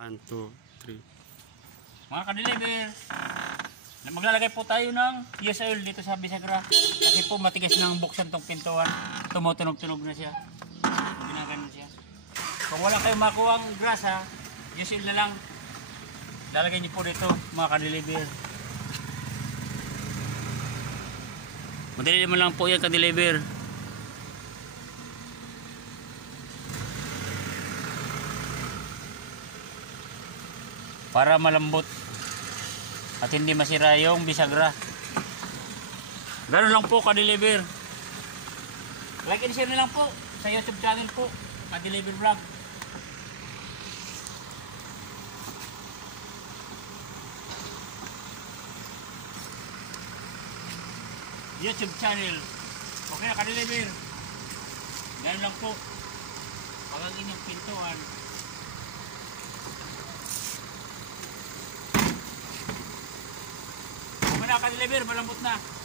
1, 2, 3. Mga ka-deliver, maglalagay po tayo ng US oil dito sa bisagra kasi po matigas nang buksan tong pintuan. Tumutunog-tunog na siya. Ginagano siya. Kung wala kayong makuha ang grasa, US oil na lang. Lalagay niyo po dito mga ka-deliver. Madali naman lang po yan ka-deliver. Para malambot at hindi masira yung bisagra. Ganoon lang po ka-deliver. Like and share na lang po sa YouTube channel po, ka-deliver vlog. YouTube channel. Okay na ka-deliver. Ganoon lang po. Pag ang inyong pintuan ka-deliver, malambot na.